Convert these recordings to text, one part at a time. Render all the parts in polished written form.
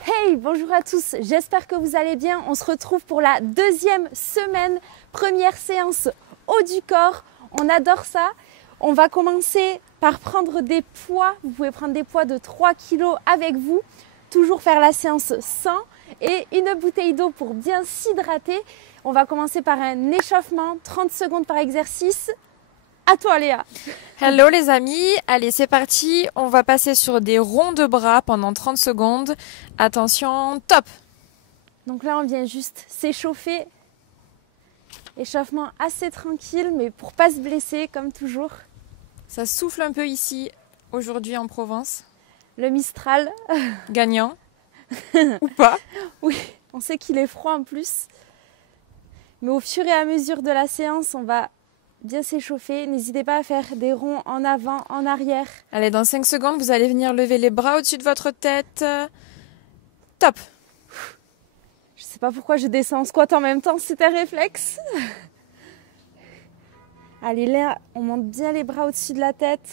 Hey, bonjour à tous, j'espère que vous allez bien. On se retrouve pour la deuxième semaine, première séance haut du corps. On adore ça. On va commencer par prendre des poids. Vous pouvez prendre des poids de 3 kg avec vous. Toujours faire la séance sans et une bouteille d'eau pour bien s'hydrater. On va commencer par un échauffement, 30 secondes par exercice. À toi Léa. Hello les amis, allez c'est parti, on va passer sur des ronds de bras pendant 30 secondes. Attention, top! Donc là on vient juste s'échauffer. Échauffement assez tranquille mais pour pas se blesser comme toujours. Ça souffle un peu ici aujourd'hui en Provence. Le Mistral. Gagnant ou pas? Oui, on sait qu'il est froid en plus. Mais au fur et à mesure de la séance, on va bien s'échauffer. N'hésitez pas à faire des ronds en avant, en arrière. Allez, dans 5 secondes, vous allez venir lever les bras au-dessus de votre tête. Top! Je sais pas pourquoi je descends en squat en même temps, c'est un réflexe. Allez, là, on monte bien les bras au-dessus de la tête.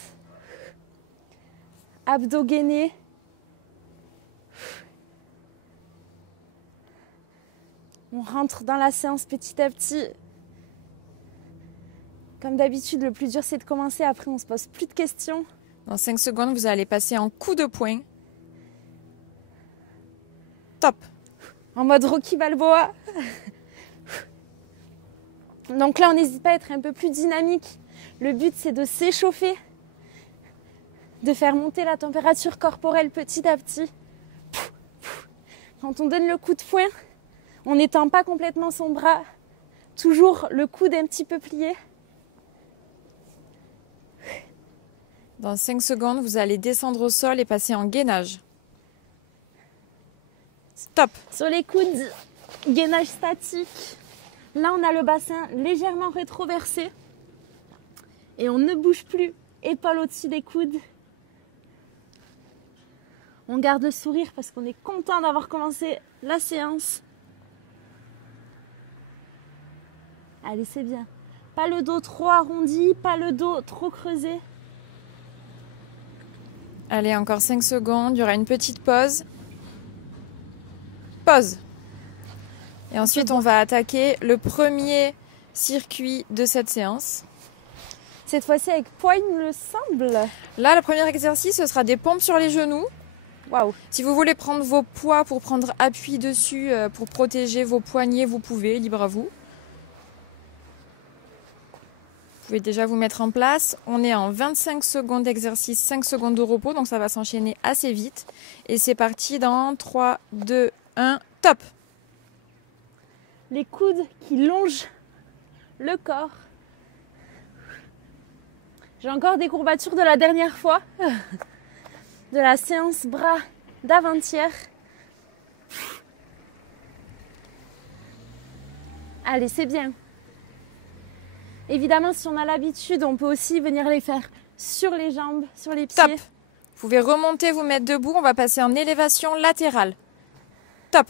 Abdos gainés. On rentre dans la séance petit à petit. Comme d'habitude, le plus dur, c'est de commencer. Après, on se pose plus de questions. Dans 5 secondes, vous allez passer en coup de poing. Top! En mode Rocky Balboa. Donc là, on n'hésite pas à être un peu plus dynamique. Le but, c'est de s'échauffer, de faire monter la température corporelle petit à petit. Quand on donne le coup de poing, on n'étend pas complètement son bras. Toujours le coude un petit peu plié. Dans 5 secondes, vous allez descendre au sol et passer en gainage. Top! Sur les coudes, gainage statique. Là, on a le bassin légèrement rétroversé. Et on ne bouge plus. Épaules au-dessus des coudes. On garde le sourire parce qu'on est content d'avoir commencé la séance. Allez, c'est bien. Pas le dos trop arrondi, pas le dos trop creusé. Allez, encore 5 secondes, il y aura une petite pause. Pause. Et ensuite, on va attaquer le premier circuit de cette séance. Cette fois-ci avec poids, il me semble. Là, le premier exercice, ce sera des pompes sur les genoux. Waouh. Si vous voulez prendre vos poids pour prendre appui dessus, pour protéger vos poignets, vous pouvez, libre à vous. Vous pouvez déjà vous mettre en place. On est en 25 secondes d'exercice, 5 secondes de repos, donc ça va s'enchaîner assez vite. Et c'est parti dans 3, 2, 1, top! Les coudes qui longent le corps. J'ai encore des courbatures de la dernière fois, de la séance bras d'avant-hier. Allez, c'est bien. Évidemment, si on a l'habitude, on peut aussi venir les faire sur les jambes, sur les pieds. Top! Vous pouvez remonter, vous mettre debout. On va passer en élévation latérale. Top!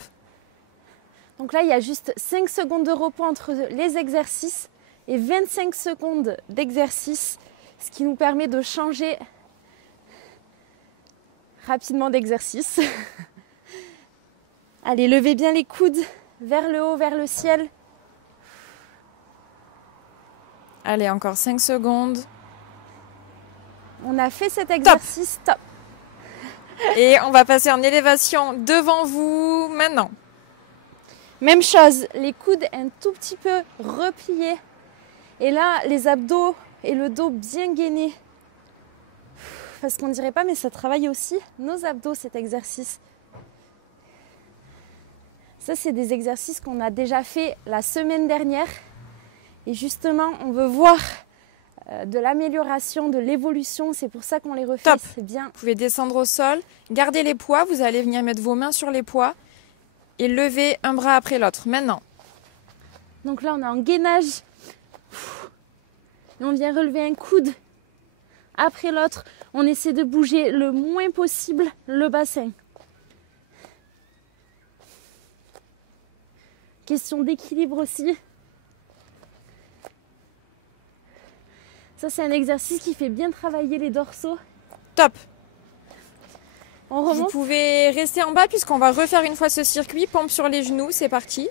Donc là, il y a juste 5 secondes de repos entre les exercices et 25 secondes d'exercice, ce qui nous permet de changer rapidement d'exercice. Allez, levez bien les coudes vers le haut, vers le ciel. Allez, encore 5 secondes. On a fait cet exercice, top. Et on va passer en élévation devant vous maintenant. Même chose, les coudes un tout petit peu repliés. Et là, les abdos et le dos bien gainés. Parce qu'on ne dirait pas, mais ça travaille aussi nos abdos, cet exercice. Ça, c'est des exercices qu'on a déjà fait la semaine dernière. Et justement, on veut voir de l'amélioration, de l'évolution. C'est pour ça qu'on les refait. Top. C'est bien. Vous pouvez descendre au sol, gardez les poids. Vous allez venir mettre vos mains sur les poids et lever un bras après l'autre. Maintenant. Donc là, on est en gainage. Et on vient relever un coude après l'autre. On essaie de bouger le moins possible le bassin. Question d'équilibre aussi. Ça, c'est un exercice qui fait bien travailler les dorsaux. Top! On Vous remonte. pouvez rester en bas puisqu'on va refaire une fois ce circuit. Pompe sur les genoux, c'est parti.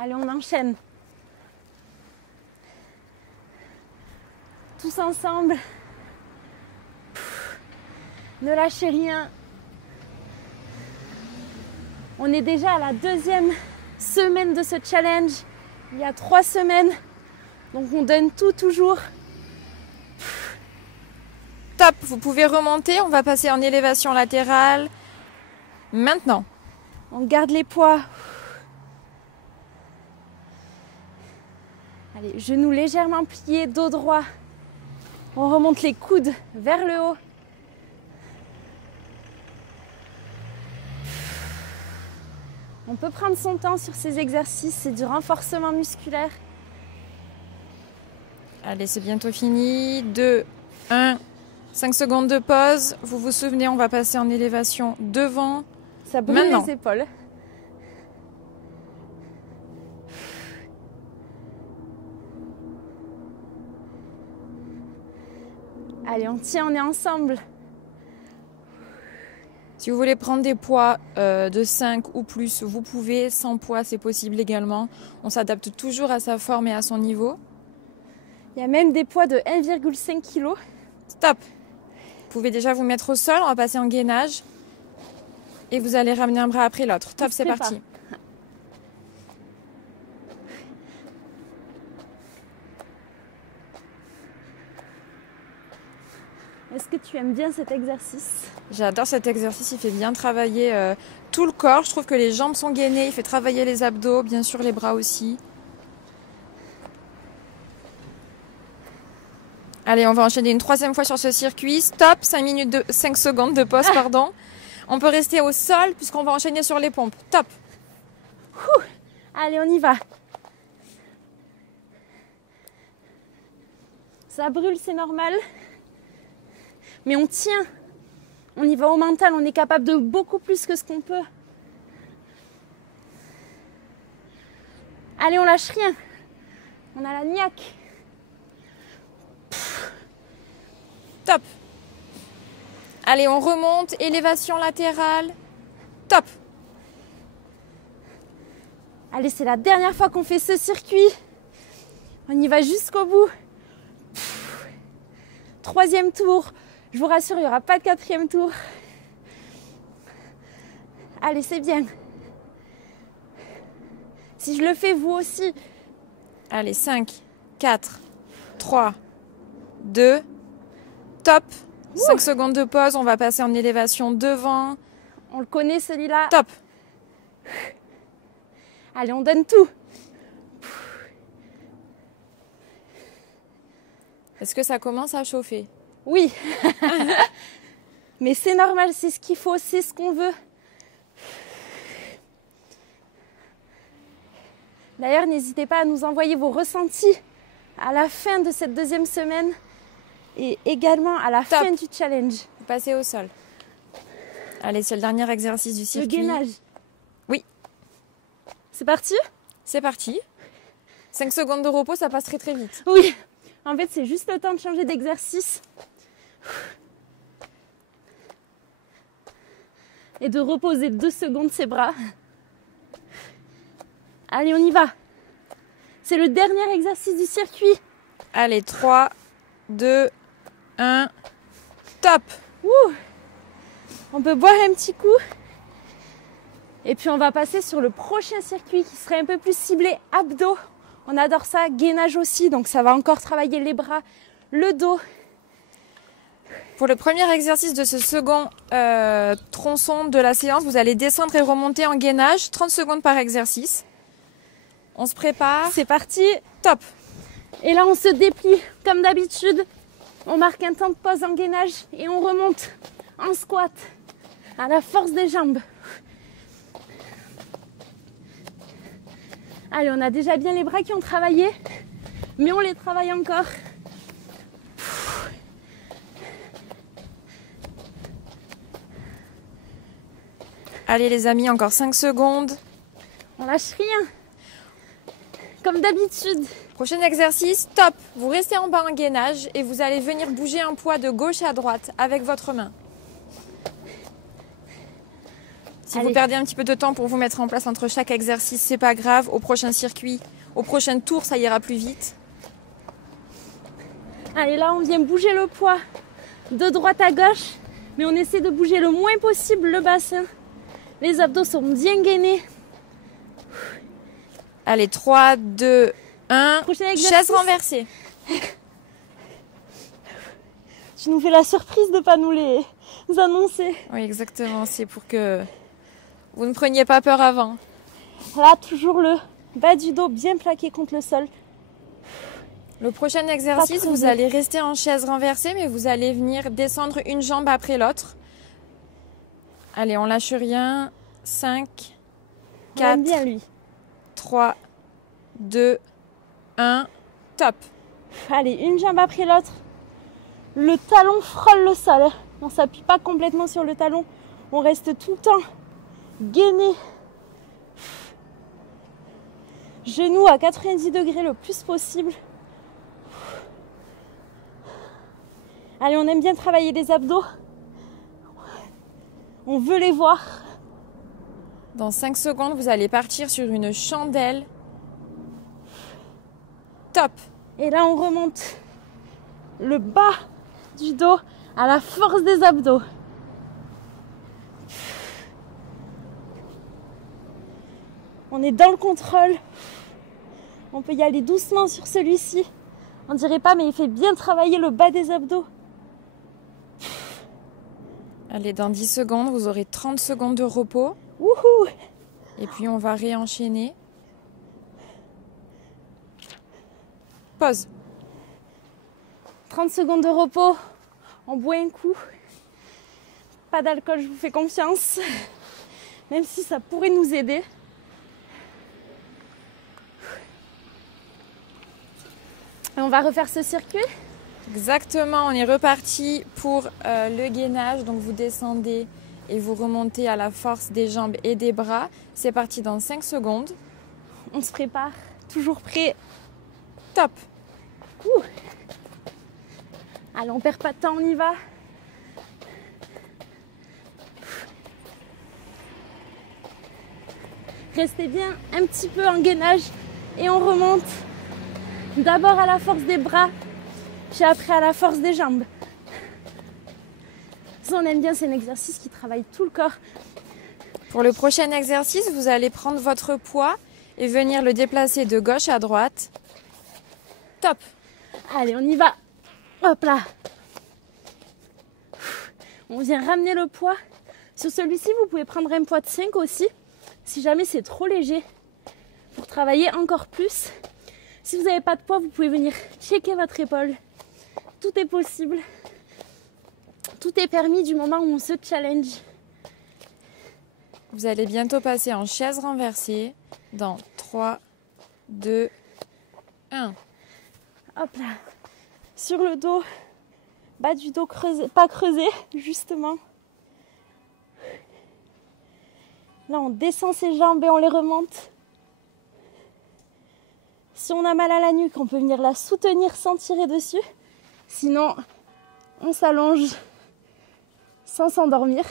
Allez, on enchaîne. Tous ensemble. Ne lâchez rien. On est déjà à la 2e semaine de ce challenge. Il y a 3 semaines. Donc on donne tout toujours. Top, vous pouvez remonter. On va passer en élévation latérale. Maintenant. On garde les poids. Allez, genoux légèrement pliés, dos droit. On remonte les coudes vers le haut. On peut prendre son temps sur ces exercices, c'est du renforcement musculaire. Allez, c'est bientôt fini. 2, 1, 5 secondes de pause. Vous vous souvenez, on va passer en élévation devant. Ça brûle Maintenant. les épaules. Allez, on tient, on est ensemble. Si vous voulez prendre des poids de 5 ou plus, vous pouvez. Sans poids, c'est possible également. On s'adapte toujours à sa forme et à son niveau. Il y a même des poids de 1,5 kg. Stop. Vous pouvez déjà vous mettre au sol. On va passer en gainage. Et vous allez ramener un bras après l'autre. Top, c'est parti. Est-ce que tu aimes bien cet exercice? J'adore cet exercice. Il fait bien travailler tout le corps. Je trouve que les jambes sont gainées. Il fait travailler les abdos, bien sûr les bras aussi. Allez, on va enchaîner une 3e fois sur ce circuit. Stop, 5 secondes de pause, pardon. On peut rester au sol puisqu'on va enchaîner sur les pompes. Top. Allez, on y va. Ça brûle, c'est normal. Mais on tient. On y va au mental, on est capable de beaucoup plus que ce qu'on peut. Allez, on lâche rien. On a la niaque. Top. Allez, on remonte. Élévation latérale. Top. Allez, c'est la dernière fois qu'on fait ce circuit. On y va jusqu'au bout. 3e tour. Je vous rassure, il n'y aura pas de 4e tour. Allez, c'est bien. Si je le fais, vous aussi. Allez, 5, 4, 3, 2, top. 5 secondes de pause, on va passer en élévation devant. On le connaît celui-là. Top. Allez, on donne tout. Est-ce que ça commence à chauffer? Oui. Mais c'est normal, c'est ce qu'il faut, c'est ce qu'on veut. D'ailleurs, n'hésitez pas à nous envoyer vos ressentis à la fin de cette 2e semaine et également à la fin du challenge. Vous passez au sol. Allez, c'est le dernier exercice du circuit. Le gainage. Oui. C'est parti? C'est parti. 5 secondes de repos, ça passe très très vite. Oui. En fait, c'est juste le temps de changer d'exercice. Et de reposer 2 secondes ses bras. Allez, on y va. C'est le dernier exercice du circuit. Allez, 3, 2, 1, top. Ouh. On peut boire un petit coup. Et puis on va passer sur le prochain circuit qui serait un peu plus ciblé abdos. On adore ça, gainage aussi, donc ça va encore travailler les bras, le dos. Pour le premier exercice de ce second tronçon de la séance, vous allez descendre et remonter en gainage, 30 secondes par exercice. On se prépare. C'est parti. Top. Et là, on se déplie comme d'habitude. On marque un temps de pause en gainage et on remonte en squat à la force des jambes. Allez, on a déjà bien les bras qui ont travaillé, mais on les travaille encore. Allez les amis, encore 5 secondes. On lâche rien. Comme d'habitude. Prochain exercice, top. Vous restez en bas en gainage et vous allez venir bouger un poids de gauche à droite avec votre main. Si Allez. vous perdez un petit peu de temps pour vous mettre en place entre chaque exercice, c'est pas grave. Au prochain circuit, au prochain tour, ça ira plus vite. Allez, là, on vient bouger le poids de droite à gauche, mais on essaie de bouger le moins possible le bassin. Les abdos sont bien gainés. Allez, 3, 2, 1. Prochain exercice. Chaise renversée. Tu nous fais la surprise de ne pas nous les annoncer. Oui, exactement. C'est pour que vous ne preniez pas peur avant. Là, toujours le bas du dos bien plaqué contre le sol. Le prochain exercice, Pas vous creusé. allez rester en chaise renversée, mais vous allez venir descendre une jambe après l'autre. Allez, on lâche rien. 5, On aime 4, bien lui. 3, 2, 1. Top. Allez, une jambe après l'autre. Le talon frôle le sol. On ne s'appuie pas complètement sur le talon. On reste tout le temps gainé. Genoux à 90 degrés le plus possible. Allez, on aime bien travailler les abdos. On veut les voir. Dans 5 secondes, vous allez partir sur une chandelle. Top. Et là, on remonte le bas du dos à la force des abdos. On est dans le contrôle. On peut y aller doucement sur celui-ci. On dirait pas, mais il fait bien travailler le bas des abdos. Allez, dans 10 secondes, vous aurez 30 secondes de repos. Wouhou! Et puis, on va réenchaîner. Pause. 30 secondes de repos. On boit un coup. Pas d'alcool, je vous fais confiance. Même si ça pourrait nous aider. Et on va refaire ce circuit. Exactement, on est reparti pour le gainage. Donc, vous descendez et vous remontez à la force des jambes et des bras. C'est parti dans 5 secondes. On se prépare. Toujours prêt. Top. Ouh. Allez, on perd pas de temps, on y va. Restez bien un petit peu en gainage et on remonte d'abord à la force des bras, puis après à la force des jambes. Ça, on aime bien, c'est un exercice qui travaille tout le corps. Pour le prochain exercice, vous allez prendre votre poids et venir le déplacer de gauche à droite. Top. Allez, on y va. Hop là. On vient ramener le poids. Sur celui-ci, vous pouvez prendre un poids de 5 aussi, si jamais c'est trop léger, pour travailler encore plus. Si vous n'avez pas de poids, vous pouvez venir checker votre épaule. Tout est possible. Tout est permis du moment où on se challenge. Vous allez bientôt passer en chaise renversée dans 3, 2, 1. Hop là. Sur le dos, bas du dos creusé, pas creusé, justement. Là, on descend ses jambes et on les remonte. Si on a mal à la nuque, on peut venir la soutenir sans tirer dessus. Sinon, on s'allonge sans s'endormir.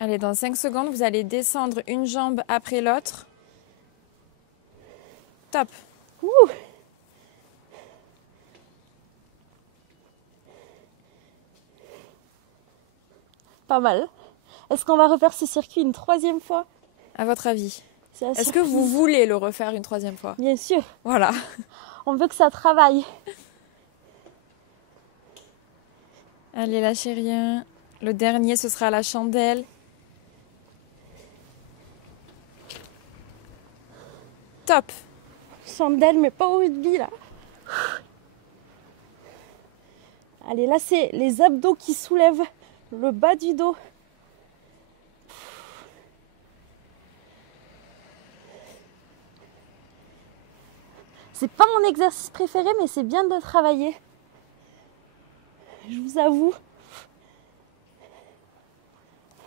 Allez, dans 5 secondes, vous allez descendre une jambe après l'autre. Top. Ouh. Pas mal. Est-ce qu'on va refaire ce circuit une troisième fois? À votre avis, C'est la est-ce que surprise. vous voulez le refaire une troisième fois? Bien sûr, Voilà. on veut que ça travaille. Allez, lâchez rien. Le dernier, ce sera la chandelle. Top. Chandelle, mais pas au rugby là. Allez, là c'est les abdos qui soulèvent le bas du dos. C'est pas mon exercice préféré, mais c'est bien de le travailler. Je vous avoue.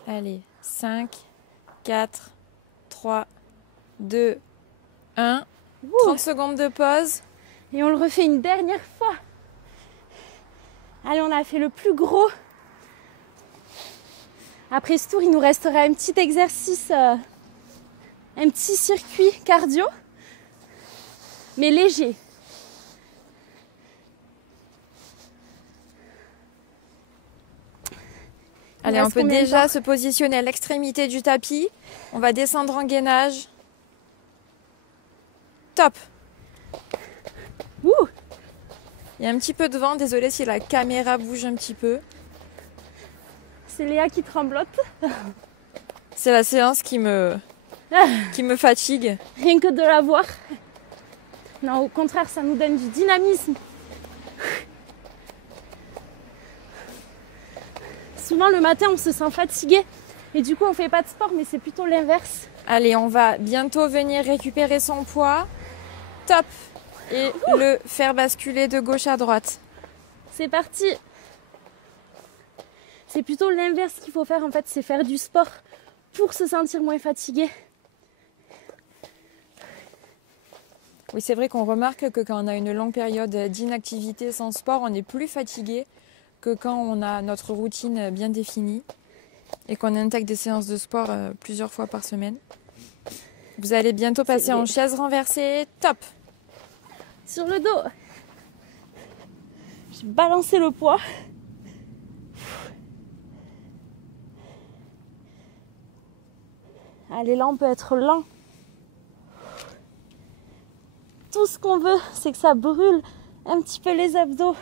Allez, 5, 4, 3, 2, 1. Ouh. 30 secondes de pause. Et on le refait une dernière fois. Allez, on a fait le plus gros. Après ce tour, il nous restera un petit exercice, un petit circuit cardio, mais léger. Allez, on peut déjà se positionner à l'extrémité du tapis. On va descendre en gainage. Top. Ouh. Il y a un petit peu de vent, désolée si la caméra bouge un petit peu. C'est Léa qui tremblote. C'est la séance qui me fatigue. Rien que de la voir. Non, au contraire, ça nous donne du dynamisme. Souvent, le matin, on se sent fatigué. Et du coup, on ne fait pas de sport, mais c'est plutôt l'inverse. Allez, on va bientôt venir récupérer son poids. Top. Et le faire basculer de gauche à droite. C'est parti. C'est plutôt l'inverse qu'il faut faire, en fait. C'est faire du sport pour se sentir moins fatigué. Oui, c'est vrai qu'on remarque que quand on a une longue période d'inactivité sans sport, on est plus fatigué que quand on a notre routine bien définie et qu'on intègre des séances de sport plusieurs fois par semaine. Vous allez bientôt passer en chaise renversée. Top. Sur le dos. J'ai balancé le poids. Allez, là, on peut être lent. Tout ce qu'on veut, c'est que ça brûle un petit peu les abdos.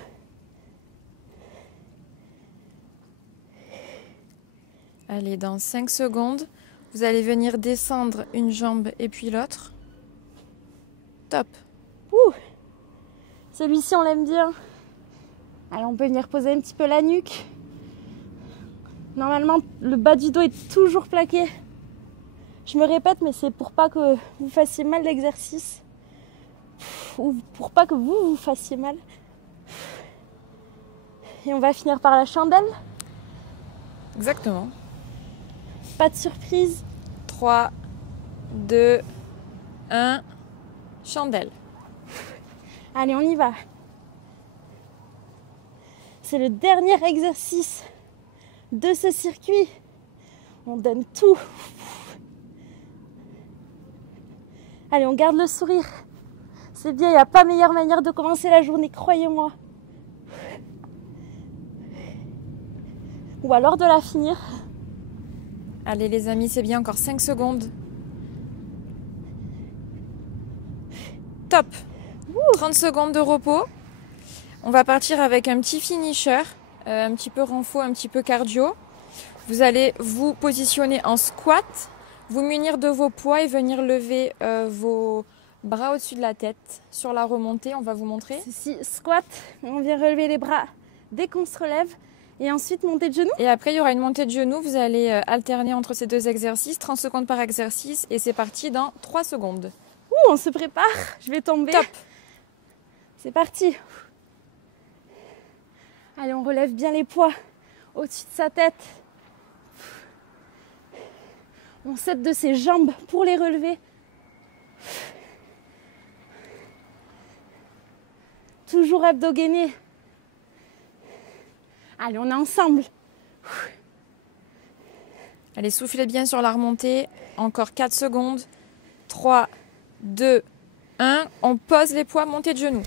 Allez, dans 5 secondes, vous allez venir descendre une jambe et puis l'autre. Top. Ouh. Celui-ci, on l'aime bien. Allez, on peut venir poser un petit peu la nuque. Normalement, le bas du dos est toujours plaqué. Je me répète, mais c'est pour pas que vous fassiez mal l'exercice. Ou pour pas que vous fassiez mal. Et on va finir par la chandelle. Exactement. Pas de surprise. 3, 2, 1, chandelle. Allez, on y va. C'est le dernier exercice de ce circuit. On donne tout. Allez, on garde le sourire. C'est bien, il n'y a pas meilleure manière de commencer la journée, croyez-moi. Ou alors de la finir. Allez les amis, c'est bien, encore 5 secondes. Top. 30 secondes de repos. On va partir avec un petit finisher, un petit peu renfo, un petit peu cardio. Vous allez vous positionner en squat, vous munir de vos poids et venir lever vos bras au-dessus de la tête. Sur la remontée, on va vous montrer. Ceci, squat, on vient relever les bras dès qu'on se relève. Et ensuite, montée de genoux. Et après, il y aura une montée de genoux. Vous allez alterner entre ces deux exercices, 30 secondes par exercice. Et c'est parti dans 3 secondes. Ouh, on se prépare. Je vais tomber. Top. C'est parti. Allez, on relève bien les poids au-dessus de sa tête. On s'aide de ses jambes pour les relever. Toujours abdos gainés. Allez, on est ensemble. Allez, soufflez bien sur la remontée. Encore 4 secondes. 3, 2, 1. On pose les poids, montée de genoux.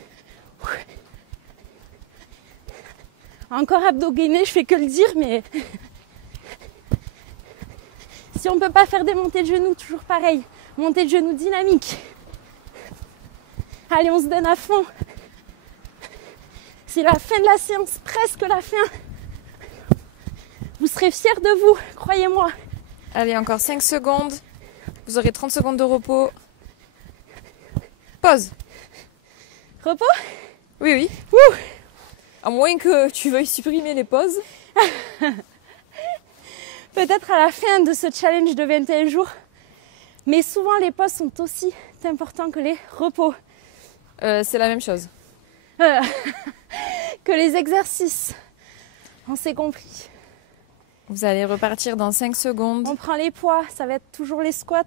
Encore abdos gainés, je fais que le dire, mais si on ne peut pas faire des montées de genoux, toujours pareil. Montée de genoux dynamique. Allez, on se donne à fond. C'est la fin de la séance, presque la fin. Vous serez fiers de vous, croyez-moi. Allez, encore 5 secondes. Vous aurez 30 secondes de repos. Pause. Repos ? Oui, oui. Ouh. À moins que tu veuilles supprimer les pauses. Peut-être à la fin de ce challenge de 21 jours. Mais souvent, les pauses sont aussi importants que les repos. C'est la même chose. Que les exercices. On s'est compris. Vous allez repartir dans 5 secondes. On prend les poids, ça va être toujours les squats.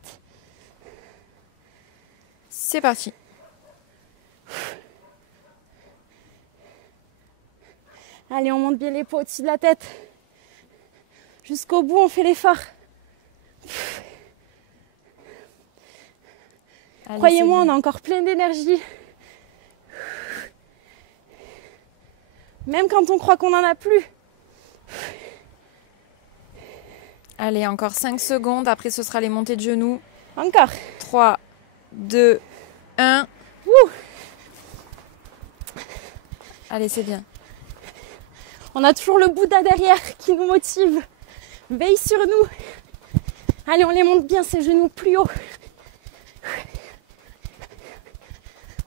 C'est parti. Allez, on monte bien les poids au-dessus de la tête. Jusqu'au bout, on fait l'effort. Croyez-moi, on a encore plein d'énergie. Même quand on croit qu'on n'en a plus. Allez, encore 5 secondes. Après, ce sera les montées de genoux. Encore. 3, 2, 1. Ouh. Allez, c'est bien. On a toujours le Bouddha derrière qui nous motive. Veille sur nous. Allez, on les monte bien, ces genoux plus haut.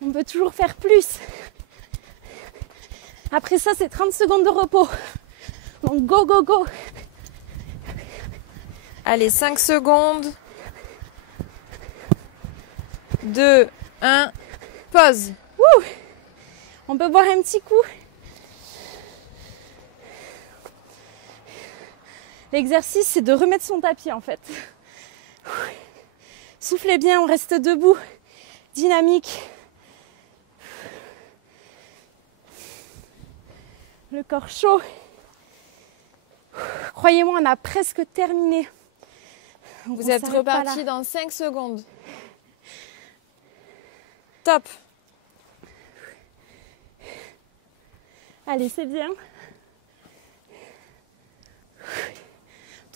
On peut toujours faire plus. Après ça, c'est 30 secondes de repos. Donc, go, go, go. Allez, 5 secondes. 2, 1. Pause. Ouh. On peut boire un petit coup. L'exercice, c'est de remettre son tapis, en fait. Soufflez bien, on reste debout. Dynamique. Le corps chaud. Croyez-moi, on a presque terminé. Vous êtes reparti dans 5 secondes. Top. Allez, c'est bien.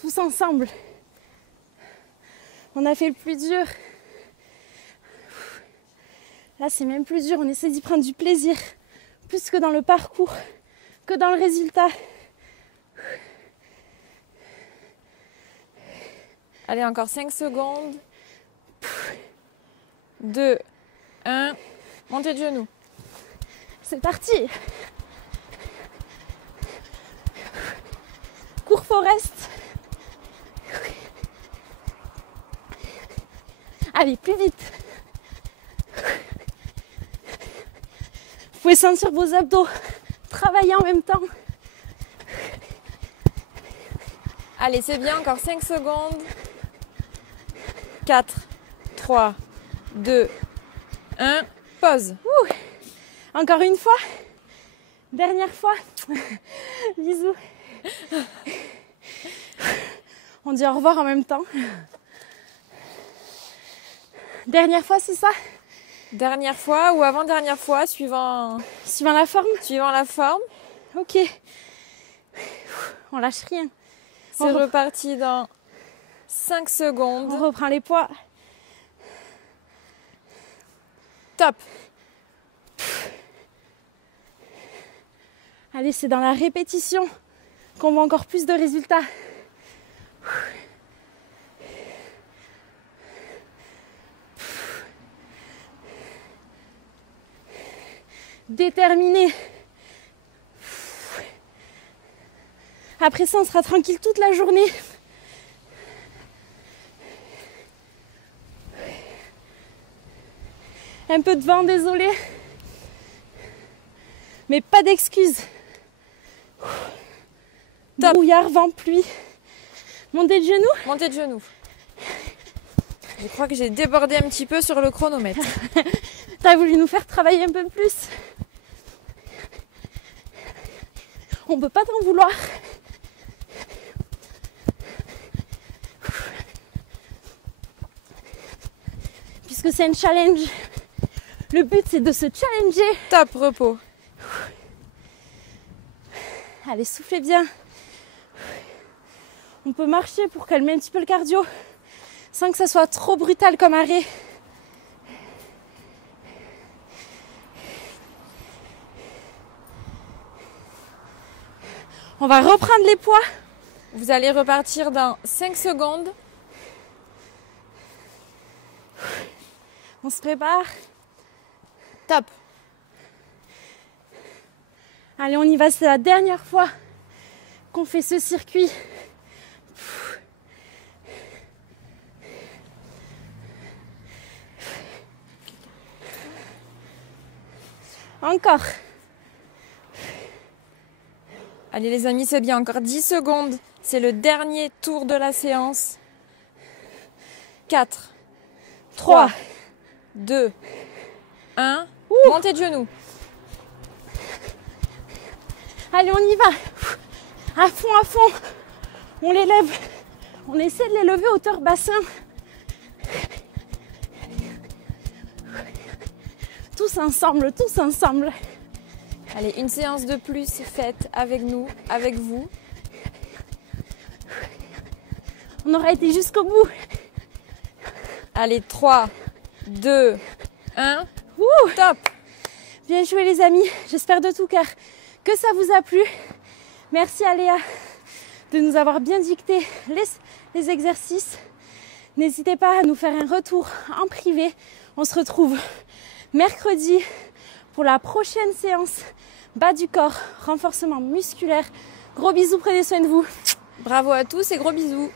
Tous ensemble. On a fait le plus dur. Là, c'est même plus dur. On essaie d'y prendre du plaisir. Plus que dans le parcours, que dans le résultat. Allez, encore 5 secondes. 2, 1. Montez de genoux. C'est parti. Cours Forest. Allez, plus vite. Vous pouvez sentir vos abdos travailler en même temps. Allez, c'est bien, encore 5 secondes. 4, 3, 2, 1. Pause. Ouh. Encore une fois. Dernière fois. Bisous. On dit au revoir en même temps. Dernière fois, c'est ça? Dernière fois ou avant-dernière fois, suivant la forme? Suivant la forme. Ok. On lâche rien. C'est reparti dans 5 secondes. On reprend les poids. Top. Allez, c'est dans la répétition qu'on voit encore plus de résultats. Déterminé. Après ça, on sera tranquille toute la journée. Un peu de vent, désolé. Mais pas d'excuses. Brouillard, vent, pluie. Montée de genoux. Montée de genoux. Je crois que j'ai débordé un petit peu sur le chronomètre. T'as voulu nous faire travailler un peu plus. On peut pas t'en vouloir. Puisque c'est un challenge. Le but, c'est de se challenger. Top, repos. Allez, soufflez bien. On peut marcher pour calmer un petit peu le cardio sans que ça soit trop brutal comme arrêt. On va reprendre les poids. Vous allez repartir dans 5 secondes. On se prépare. Top. Allez, on y va, c'est la dernière fois qu'on fait ce circuit. Encore. Allez les amis, c'est bien, encore 10 secondes. C'est le dernier tour de la séance. 4, 3, 2, 1. Montez de genoux. Allez, on y va. À fond, à fond. On les lève. On essaie de les lever hauteur bassin. Tous ensemble, tous ensemble. Allez, une séance de plus faite avec nous, avec vous. On aura été jusqu'au bout. Allez, 3, 2, 1. Top! Bien joué les amis. J'espère de tout cœur que ça vous a plu. Merci à Léa de nous avoir bien dicté les exercices. N'hésitez pas à nous faire un retour en privé. On se retrouve mercredi pour la prochaine séance bas du corps, renforcement musculaire. Gros bisous, prenez soin de vous. Bravo à tous et gros bisous.